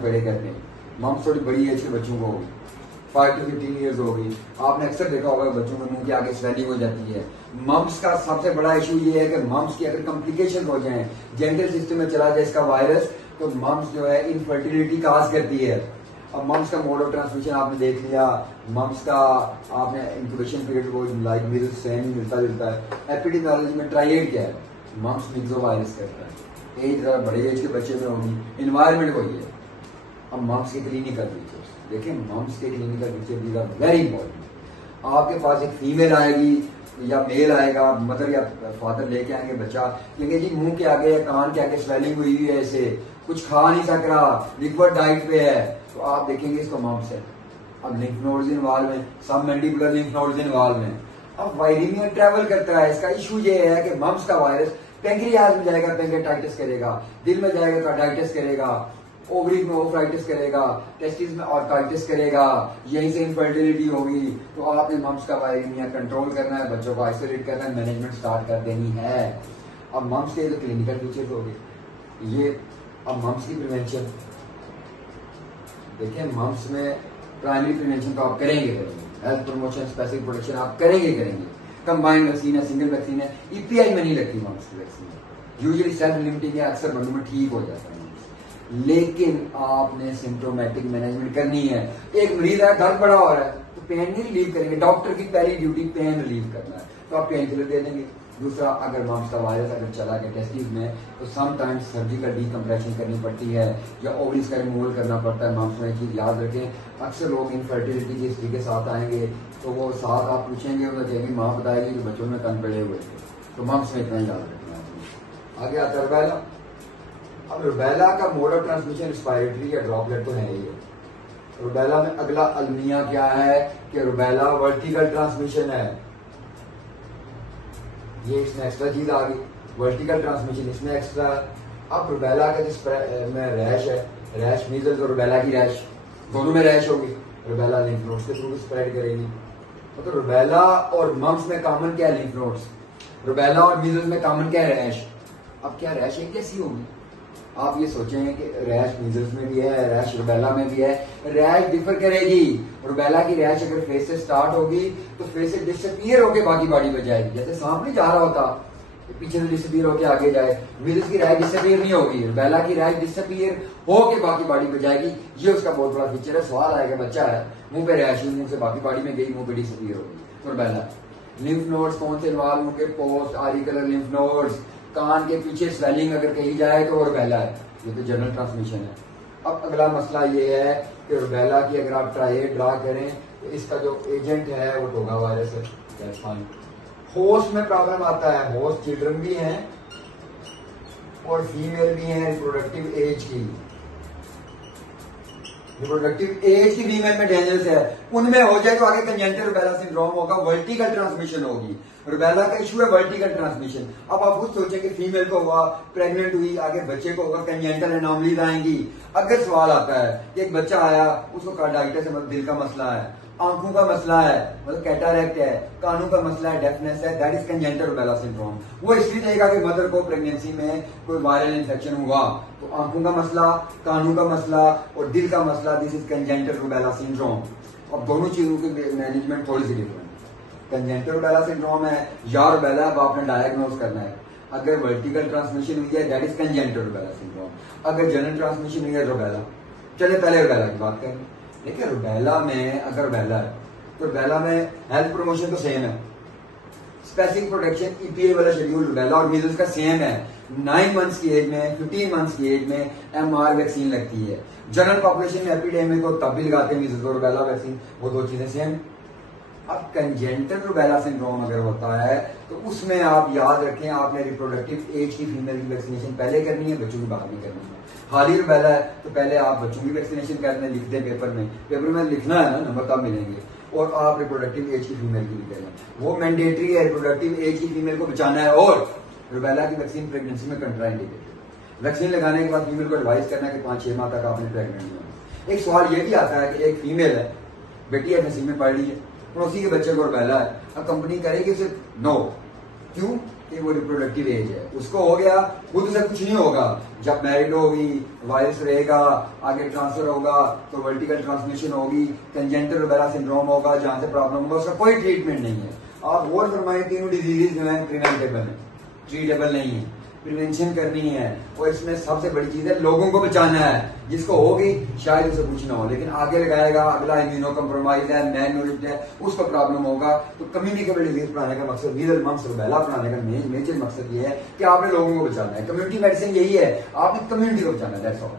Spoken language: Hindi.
साल पहले करते हैं, मम्स थोड़ी बड़ी एज के बच्चों को होगी, 5 to 15 ईयर्स होगी, आपने अक्सर देखा होगा बच्चों के मुंह के आगे स्वेलिंग हो जाती है। मम्स का सबसे बड़ा इशू ये है कि मम्स की अगर कॉम्प्लिकेशन हो जाए, जेंटल सिस्टम में चला जाए इसका वायरस, तो मम्स जो है इनफर्टिलिटी काज करती है। अब मम्स का मोड ऑफ ट्रांसमिशन आपने देख लिया, मम्स का आपने इंक्यूबेशन पीरियड को लाइक मिल्क सेम ही मिलता जुलता है। एपिडेमियोलॉजी में ट्राइएड क्या है, मम्स मिक्सो वायरस करता है, एज जरा बड़े एज के बच्चे में होगी, इन्वायरमेंट वही है। अब मम्स के क्लिनिकल फीचर्स देखिए, मम्स के clinical feature these are very important. आपके पास एक फीमेल आएगी या मेल आएगा, मदर या फादर लेके आएंगे बच्चा, कहेंगे जी मुंह के आगे या कान के आगे स्वेलिंग हुई हुई है, इसे कुछ खा नहीं सक रहा, लिक्विड डाइट पे है, तो आप देखेंगे इसको मम्स है। अब लिम्फ नोड्स इन्वॉल्व हैं, सब मैंडिबुलर लिम्फ नोड्स इन्वॉल्व हैं। अब वायरिमिया ट्रेवल करता है, इसका इशू ये है कि मम्स का वायरस पेंक्रियाज में जाएगा, पेंक्रेटाइटिस करेगा, दिल में जाएगा कार्डाइटिस करेगा, ओवरी में ओफ्राइटिस करेगा, टेस्टिस में ऑर्काइटिस करेगा, यहीं से इनफर्टिलिटी होगी। तो आपने मम्स का वायरिमिया कंट्रोल करना है, बच्चों को आइसोलेट करना है, मैनेजमेंट स्टार्ट कर देनी है। अब मम्स के जो क्लिनिकल फीचर्स हो गए ये। अब मम्स की प्रिवेंशन देखिए, मम्स में प्राइमरी प्रिवेंशन तो आप करेंगे, हेल्थ प्रमोशन, स्पेसिफिक प्रोटेक्शन आप करेंगे। कंबाइंड वैक्सीन है, सिंगल वैक्सीन है, ईपीआई में नहीं लगती मम्स की वैक्सीन, यूजुअली सेल्फ लिमिटिंग है, अक्सर बंदों में ठीक हो जाता है। लेकिन आपने सिम्टोमेटिक मैनेजमेंट करनी है। एक मरीज है, दर्द बड़ा हो रहा है, तो पेन नहीं रिलीव करेंगे, डॉक्टर की पहली ड्यूटी पेन रिलीव करना है, तो आप पेन किलर दे देंगे। दूसरा, अगर मम्स का वायरस अगर चला गया टेस्टिस में, तो समटाइम्स सर्जिकल डीकम्प्रेशन करनी पड़ती है या ओवरीज का रिमूवल करना पड़ता है मम्स में। चीज याद रखें, अक्सर लोग इनफर्टिलिटी की हिस्ट्री के साथ आएंगे, तो वो साथ आप पूछेंगे तो कहेंगे माँ बताएगी कि बच्चों में तन पड़े हुए थे, तो मम्स में इतना ही याद रखना है। आगे आता है रुबेला। अब रुबेला का मोड ऑफ ट्रांसमिशन रिस्पायरेटरी या ड्रॉपलेट तो है ही है। रुबेला में अगला अलमिया क्या है कि रुबेला वर्टिकल ट्रांसमिशन है। ये इसमें एक्स्ट्रा चीज आ गई, वर्टिकल ट्रांसमिशन इसमें एक्स्ट्रा। अब रुबेला का जिस में रैश है, रैश मीजल्स और रुबेला की रैश दोनों में रैश होगी, रुबेला लिम्फ नोड्स के थ्रू स्प्रेड करेगी। तो रुबेला और मम्स में कॉमन क्या है, लिम्फ नोड्स। रुबेला और मीजल्स में कॉमन क्या है, रैश। अब क्या रैश एक जैसी होगी? आप ये सोचें कि रैश मीजल्स में भी है, रैश रुबेला में भी है, रैश डिफर करेगी। रुबेला की रैश अगर फेस से स्टार्ट होगी तो फेस से डिसअपीयर होकर बाकी बॉडी में जाएगी, जैसे सांप नहीं जा रहा होता पीछे से डिसअपीयर होकर आगे जाए। मीजल्स की रैश डिसअपीयर नहीं होगी, रुबेला की रैश डिसअपीयर होके बाकी बॉडी में जाएगी। ये उसका बहुत बड़ा फीचर है। सवाल आएगा, बच्चा है मुंह पे रैश, मुंह से बाकी बॉडी में गई, मुंह पे डिसअपीयर होगी, रुबेला। लिम्फ नोड्स कौन से इन्वॉल्व होंगे, पोस्ट आरिकुलर लिम्फ नोड्स। कान के पीछे स्वेलिंग अगर कही जाए तो वो रुबेला है, ये तो जनरल ट्रांसमिशन है। अब अगला मसला ये है कि रुबेला की अगर आप ट्राइएड ड्रा करें तो इसका जो एजेंट है वो टोगा वायरस है। होस्ट में प्रॉब्लम आता है, होस्ट चिल्ड्रन भी हैं और फीमेल भी हैं रिप्रोडक्टिव एज की। रिप्रोडक्टिव एज की फीमेल में डेंजरस है, उनमें हो जाए तो आगे कंजेंटल रुबेला सिंड्रोम होगा, वर्टिकल ट्रांसमिशन होगी। रुबेला का इशू है वर्टिकल ट्रांसमिशन। अब आप खुद सोचें कि फीमेल को हुआ, प्रेग्नेंट हुई, आगे बच्चे को होगा, कंजेंटल एनॉमलीज आएंगी। अगर सवाल आता है कि एक बच्चा आया, उसको कार्डाइटिस है, मतलब दिल का मसला है, आंखों का मसला है, मतलब कैटारैक्ट है, कानों का मसला है, डेफनेस है, that is congenital rubella syndrome. वो इसलिए देगा कि मदर को प्रेगनेंसी में कोई वायरल इन्फेक्शन हुआ, तो आंखों का मसला, कानों का मसला और दिल का मसला, this is congenital rubella syndrome. अब दोनों चीजों की मैनेजमेंट थोड़ी सी डिफरेंट। कंजेंटल रुबेला सिंड्रोम है या रुबेला, अब आपने डायग्नोज करना है। अगर वर्टिकल ट्रांसमिशन हुई है that is congenital rubella syndrome, अगर जनरल ट्रांसमिशन हुई है रुबेला। चलिए पहले रुबेला की बात करें। देखिए रुबेला में अगर रुबेला है तो रुबेला में हेल्थ प्रमोशन तो सेम है, स्पेसिफिक प्रोटेक्शन ईपीए वाला शेड्यूल रुबेला और मीजल्स का सेम है। 9 मंथ्स की एज में, 15 मंथ्स की एज में एमआर वैक्सीन लगती है। जनरल पॉपुलेशन में एपिडेमिक को तब भी लगाते हैं मीजल्स और रुबेला वैक्सीन, वो दो चीजें सेम। अब कंजेंटल रुबेला सिंड्रोम अगर होता है तो उसमें आप याद रखें आपने रिप्रोडक्टिव एज की फीमेल की वैक्सीनेशन पहले करनी है, बच्चों की बाद में करनी है। हाल ही रुबेला है तो पहले आप बच्चों की वैक्सीनेशन करने लिख दें पेपर में लिखना है ना, नंबर तब मिलेंगे। और आप रिप्रोडक्टिव एज की फीमेल की भी करें, वो मैंडेटरी है, रिप्रोडक्टिव एज की फीमेल को बचाना है। और रुबेला की वैक्सीन प्रेगनेंसी में कंट्राइंडिकेटेड। वैक्सीन लगाने के बाद फीमेल को एडवाइस करना है कि 5-6 माह तक आपने प्रेगनेंट नहीं होना। एक सवाल ये भी आता है कि एक फीमेल है, बेटी एफएससी में पढ़ रही है, पड़ोसी के बच्चे को रुबेला है, अब कंपनी करेगी उसे नो, क्यों? कि वो रिप्रोडक्टिव एज है, उसको हो गया, खुद से कुछ नहीं होगा। जब मैरिड होगी, वायरस रहेगा, आगे ट्रांसफर होगा तो वर्टिकल ट्रांसमिशन होगी, कंजेनिटल रूबेला सिंड्रोम होगा, जहां से प्रॉब्लम होगा, उसका कोई ट्रीटमेंट नहीं है। आप गौर फरमाएं, तीनों डिजीजेज जो है प्रिवेंटेबल है, ट्रीटेबल नहीं है, प्रिवेंशन करनी है। और इसमें सबसे बड़ी चीज है लोगों को बचाना है। जिसको होगी शायद उसे कुछ ना हो, लेकिन आगे लगाएगा, अगला इम्यूनो कम्प्रोमाइज है, मैलनूरिश्ड है, उसको प्रॉब्लम होगा। तो कम्युनिकेबल डिजीज पढ़ाने का मकसद, मीजल्स मम्प्स रूबेला पढ़ाने का मेजर मकसद ये है कि आपने लोगों को बचाना है। कम्युनिटी मेडिसिन यही है, आपने कम्युनिटी को बचाना है, दैट्स ऑल।